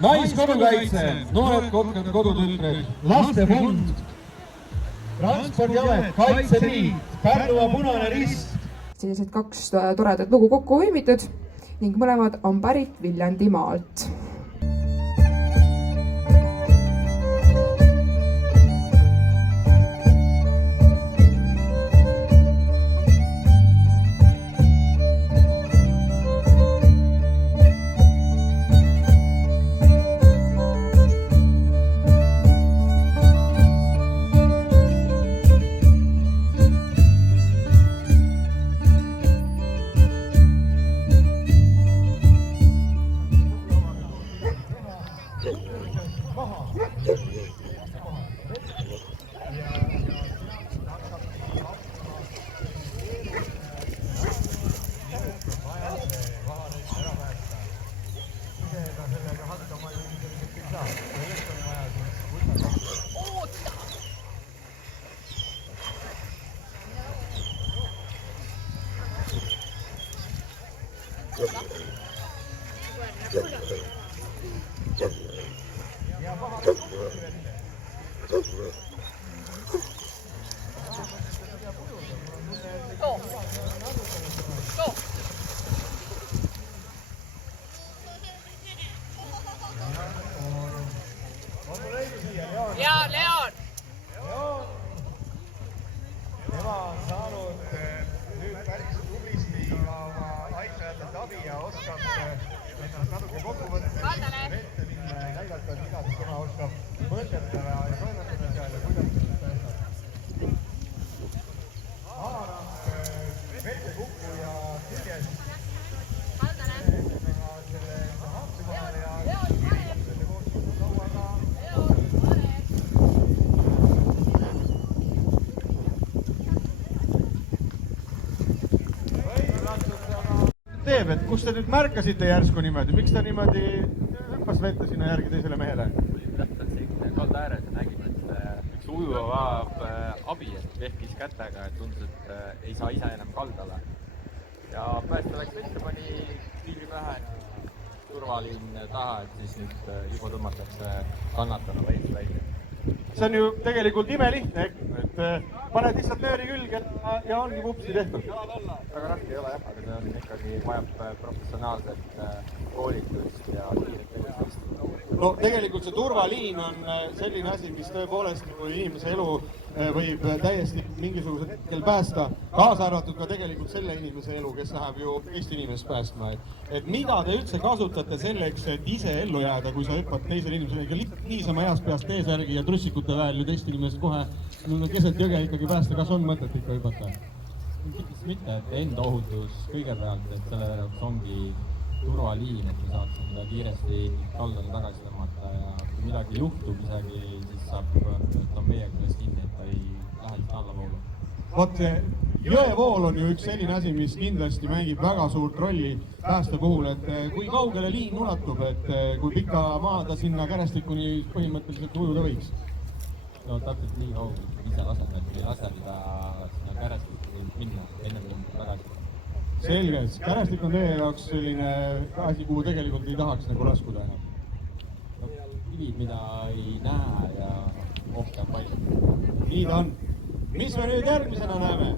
Naiskodukaitse, noored kodutütred, lastefond, Transpordiamet, Kaitseliit, Pärnumaa Punane Rist. Sellised 2 toredat lugu kokku hõimitud ning mõlemad on pärit Viljandimaalt. Leon! Tema on saanud nüüd päris tublisti ka oma aitajatelt abi ja oskab ennast natuke kokku võtta, ette minna ja näidata, mida tema oskab mõtetada ja toimetada seal ja kuidas seda päästab. Alaramp vette kukku ja küljes. Selle haapsimaale ja selle koos lauaga. Teeb, et kus te nüüd märkasite järsku niimoodi, miks ta niimoodi hüppas vette sinna järgi teisele mehele? Tähtsalt siin kalda ääres ja nägime, et üks ujuva vajab abi, et vehkis kätega, et tundus, et ei saa ise enam kaldale. Ja päästa läks vette, pani piiri pähe, turvaliin taha, et siis nüüd juba tõmmatakse kannatanu veits välja. See on ju tegelikult imelihtne, et paned lihtsalt nööri külge ja ongi vupsi tehtud. Väga raske ei ole jah, aga see on ikkagi vajab professionaalset koolitust ja kiiret tegutsemist. No tegelikult see turvaliin on selline asi, mis tõepoolest inimese elu võib täiesti mingisugusel hetkel päästa, kaasa arvatud ka tegelikult selle inimese elu, kes läheb ju teist inimest päästma. Et mida te üldse kasutate selleks, et ise ellu jääda, kui sa hüppad teisele inimesele, lihtsalt niisama heast peast T-särgi ja trussikute väel teist inimest kohe keset jõge ikkagi päästa, kas on mõtet ikka hüpata? Kindlasti mitte, et enda ohutus kõigepealt, et selle jaoks ongi turvaliin, et me saaksime seda kiiresti kaldale tagasi tõmmata ja kui midagi juhtub isegi, siis saab, et on meie küljes kinni, et ta ei lähe siit allavoolu. Vot see jõevool on ju üks selline asi, mis kindlasti mängib väga suurt rolli pääste puhul, et kui kaugele liin ulatub, et kui pika maa ta sinna kärestikuni põhimõtteliselt ujuda võiks? No täpselt nii kaugel, kui ise laseme, et ei lase teda sinna kärestikuni minna, enne minna tagasi. Selge, kärestik on teie jaoks selline asi, kuhu tegelikult ei tahaks nagu laskuda enam. No, kivid, mida ei näe ja ohte on palju. Nii ta on. Mis me nüüd järgmisena näeme?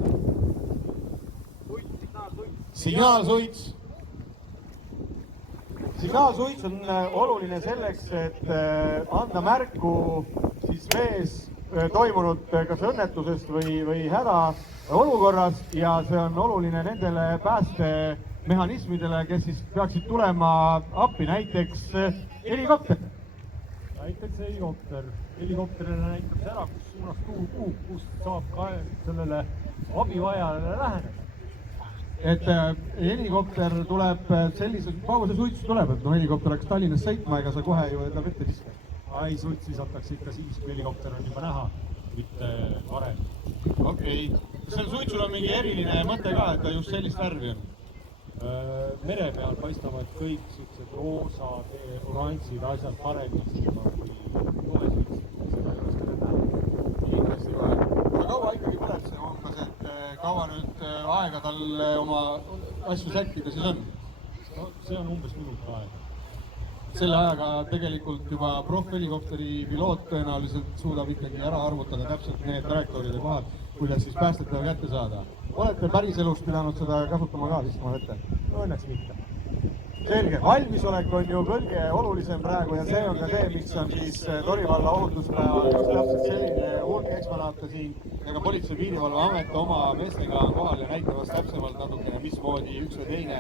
Signaalsuits. Signaalsuits on oluline selleks, et anda märku siis vees toimunud kas õnnetusest või hädaolukorrast ja see on oluline nendele päästemehhanismidele, kes siis peaksid tulema appi, näiteks helikopter. Näiteks helikopter. Helikopterile näitab see ära, kus suunas tuul puhub, kust saab ka sellele abivajajale läheneda. Et helikopter tuleb sellises, kaua see suits tuleb, et helikopter hakkas Tallinnas sõitma, ega sa kohe ju enda vette viskad? Ai, suits visatakse ikka siis, kui helikopter on juba näha, mitte varem. Okei. Kas seal suitsul on mingi eriline mõte ka, et ta just sellist värvi on? Mere peal paistavad kõik sellised roosad, oranžid asjad paremini kui kohesuitsid. Seda ei oska näha. Kindlasti kohe. Aga kaua ikkagi põleb see umbes, et kaua nüüd aega tal oma asju sättida siis on? No, see on umbes minut aega. selle ajaga tegelikult juba proffhelikopteri piloot tõenäoliselt suudab ikkagi ära arvutada täpselt need trajektooride kohad, kuidas siis päästetele kätte saada. Olete päriselus pidanud seda kasutama ka vist ma ette? Õnneks mitte. Selge, valmisolek on ju kõige olulisem praegu ja see on ka see, miks on siis Tori valla ohutuspäeval just täpselt selline hulk eksponaate siin ja ka Politsei- ja Piirivalveamet oma meestega on kohal ja näitamas täpsemalt natukene, mismoodi üks või teine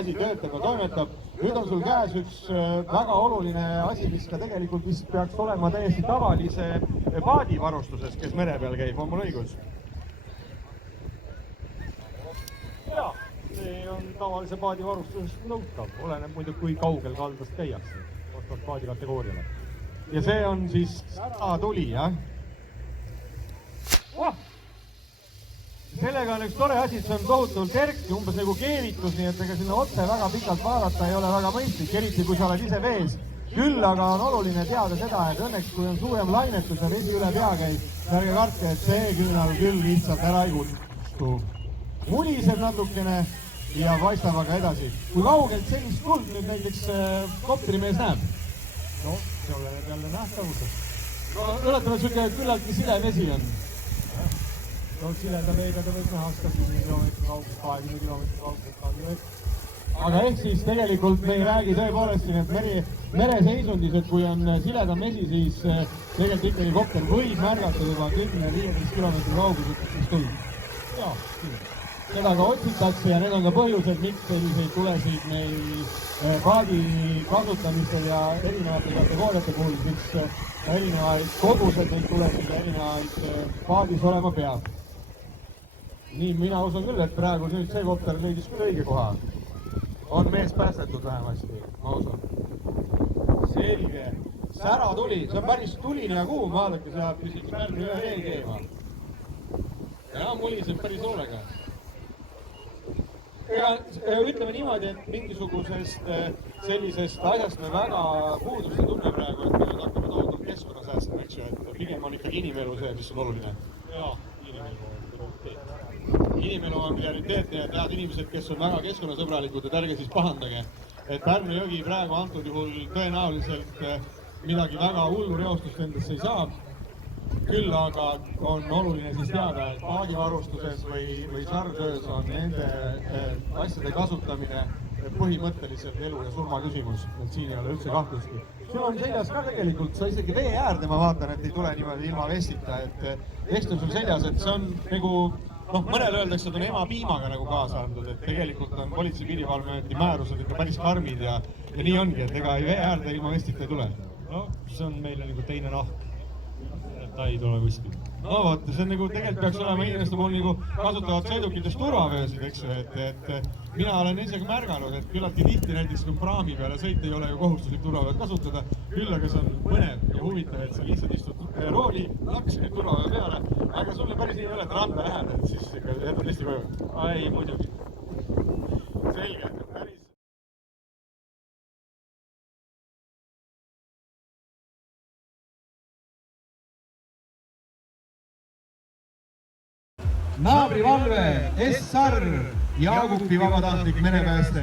asi töötab ja toimetab. Nüüd on sul käes üks väga oluline asi, mis ka tegelikult vist peaks olema täiesti tavalise paadivarustuses, kes mere peal käib, on mul õigus? Jaa. See on tavalise paadivarustusest nõutav, oleneb muidu kui kaugel kaldast käiakse, vastavalt paadi kategooriale. Ja see on siis säratuli, jah? Sellega on üks tore asi, et see on tohutult kerk, umbes nagu keevitus, nii et ega sinna otse väga pikalt vaadata ei ole väga mõistlik, eriti kui sa oled ise vees. Küll aga on oluline teada seda, et õnneks kui on suurem lainetus ja vesi üle pea käib, ärge kartke, et see küünal küll lihtsalt ära ei kustu. Muliseb natukene ja paistab aga edasi. Kui kaugelt sellist tuld nüüd näiteks kopterimees näeb? No, see oleneb jälle nähtavusest. No, ületame, et siuke küllaltki sile vesi on. No, sileda veega ta võib näha ka 10 kilomeetri kaugelt, 20 kilomeetri kaugelt. Aga ehk siis tegelikult me ei räägi tõepoolest siin, et mereseisundis, et kui on siledam vesi, siis tegelikult ikkagi kopter võib märgata juba 10-15 kilomeetri kaugusest, mis tuld. Jaa, seda ka otsitakse ja need on ka põhjused, miks selliseid tulesid meil paadi kasutamisel ja erinevate kategooriate puhul, miks erinevaid kogused neid tulesid ja erinevaid paadis olema peab. Nii, mina usun küll, et praegu nüüd see kopter leidis küll õige koha. On mees päästetud vähemasti, ma usun. Selge. Sära tuli, see on päris tuline ja kuum, vaadake, see hakkab isegi Pärnu ühe veel keema. Ja muliseb päris hoolega. Ütleme niimoodi, et mingisugusest sellisest asjast me väga puudust ei tunne praegu, et me nüüd hakkame tohutult keskkonna säästma, eks ju, et pigem on ikkagi inimelu see, mis on oluline. Jaa, inimelu on prioriteet. Inimelu on prioriteetne ja head inimesed, kes on väga keskkonnasõbralikud, et ärge siis pahandage, et Pärnu jõgi praegu antud juhul tõenäoliselt midagi väga hullu reostust endasse ei saa. Küll aga on oluline siis teada, et paadivarustuses või sarvtöös on nende asjade kasutamine põhimõtteliselt elu ja surma küsimus, et siin ei ole üldse kahtlustki. Sul on seljas ka tegelikult, sa isegi vee äärde, ma vaatan, et ei tule niimoodi ilma vestita, et vest on sul seljas, et see on nagu, mõnel öeldakse, et on emapiimaga nagu kaasa andnud, et tegelikult on Politsei- ja Piirivalveameti määrused ikka päris karmid ja nii ongi, et ega vee äärde ilma vestita ei tule. No, see on meile nagu teine nahk. Ta ei tule kuskil. No vot, see on nagu tegelikult peaks olema inimeste puhul nagu kasutavad sõidukitest turvavöösid, eks ju, et mina olen isegi märganud, et küllaltki tihti näiteks kui praami peale sõita ei ole ju kohustuslik turvavööd kasutada, küll aga see on põnev ja huvitav, et sa lihtsalt istud rooli, laksid turvavöö peale, aga sul päris nii ei ole, et randa lähed, et siis ikka jätad Eesti koju. Ei, muidugi. Selge, päris. naabrivalve, SR, Jaagupi vabatahtlik merepääste.